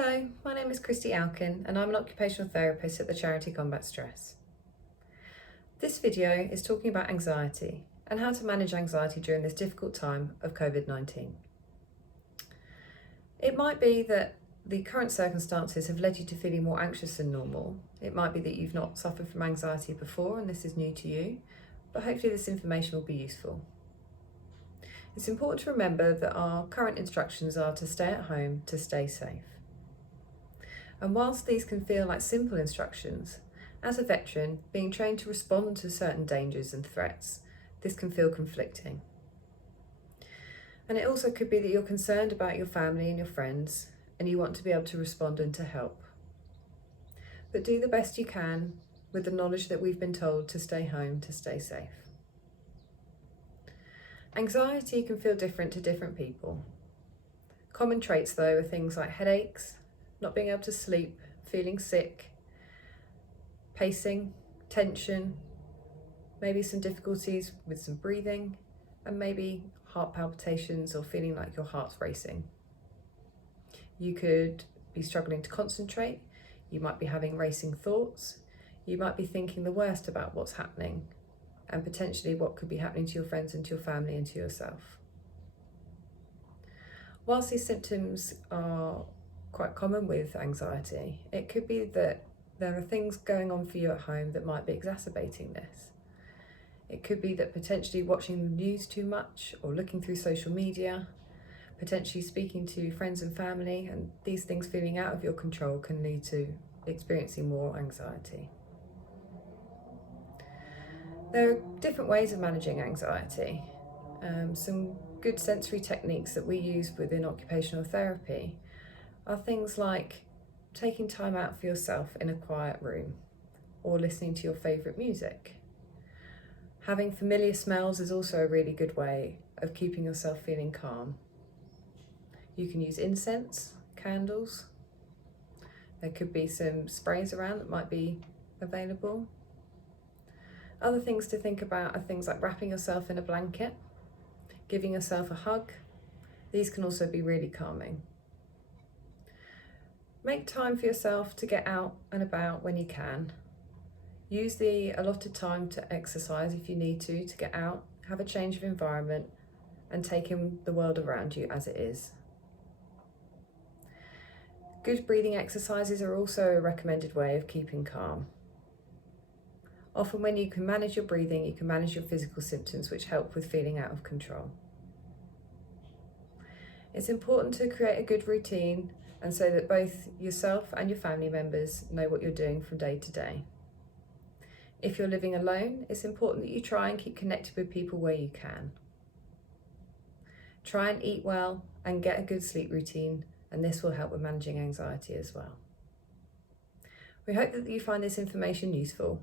Hello, my name is Christy Alkin and I'm an occupational therapist at the charity Combat Stress. This video is talking about anxiety and how to manage anxiety during this difficult time of COVID-19. It might be that the current circumstances have led you to feeling more anxious than normal. It might be that you've not suffered from anxiety before and this is new to you, but hopefully this information will be useful. It's important to remember that our current instructions are to stay at home, to stay safe. And whilst these can feel like simple instructions, as a veteran, being trained to respond to certain dangers and threats, this can feel conflicting. And it also could be that you're concerned about your family and your friends, and you want to be able to respond and to help. But do the best you can with the knowledge that we've been told to stay home, to stay safe. Anxiety can feel different to different people. Common traits though are things like headaches, not being able to sleep, feeling sick, pacing, tension, maybe some difficulties with some breathing, and maybe heart palpitations or feeling like your heart's racing. You could be struggling to concentrate, you might be having racing thoughts, you might be thinking the worst about what's happening and potentially what could be happening to your friends and to your family and to yourself. Whilst these symptoms are quite common with anxiety, it could be that there are things going on for you at home that might be exacerbating this. It could be that potentially watching the news too much or looking through social media, potentially speaking to friends and family, and these things feeling out of your control can lead to experiencing more anxiety. There are different ways of managing anxiety. Some good sensory techniques that we use within occupational therapy are things like taking time out for yourself in a quiet room or listening to your favourite music. Having familiar smells is also a really good way of keeping yourself feeling calm. You can use incense, candles. There could be some sprays around that might be available. Other things to think about are things like wrapping yourself in a blanket, giving yourself a hug. These can also be really calming. Make time for yourself to get out and about when you can. Use the allotted time to exercise if you need to get out, have a change of environment and take in the world around you as it is. Good breathing exercises are also a recommended way of keeping calm. Often when you can manage your breathing, you can manage your physical symptoms which help with feeling out of control. It's important to create a good routine and so that both yourself and your family members know what you're doing from day to day. If you're living alone, it's important that you try and keep connected with people where you can. Try and eat well and get a good sleep routine, and this will help with managing anxiety as well. We hope that you find this information useful.